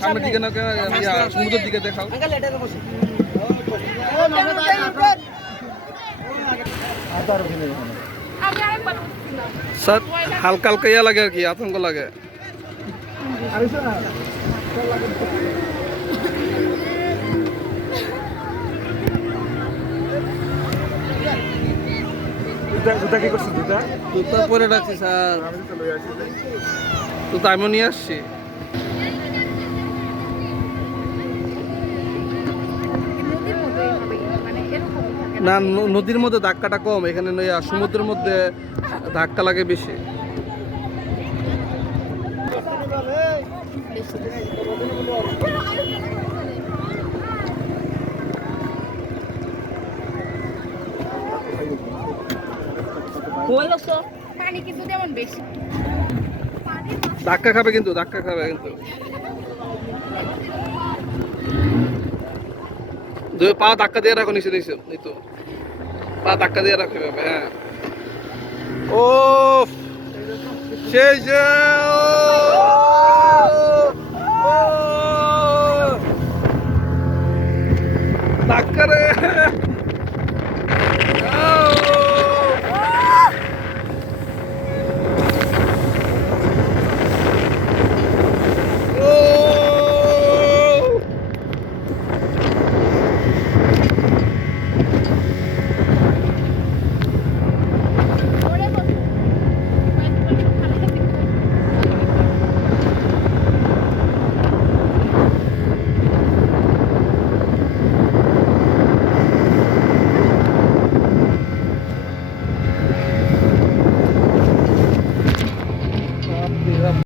সামনের দিকে না ইয়া, সমুদ্রের দিকে দেখাও স্যার হালকা হালকা ইয়া লাগে আর কি আতঙ্ক লাগে জুতা তো আমিও নিয়ে আসছি। না নদীর মধ্যে ধাক্কাটা কম, এখানে সমুদ্রের মধ্যে ধাক্কা লাগে বেশি। পানি ধাক্কা খাবে কিন্তু, ধাক্কা খাবে কিন্তু। পা ধাক্কা দিয়ে রাখো, নিচে নিচে এই পা ধাক্কা দিয়ে রাখো হ্যাঁ। ও সেই যে ধাক্কা রে!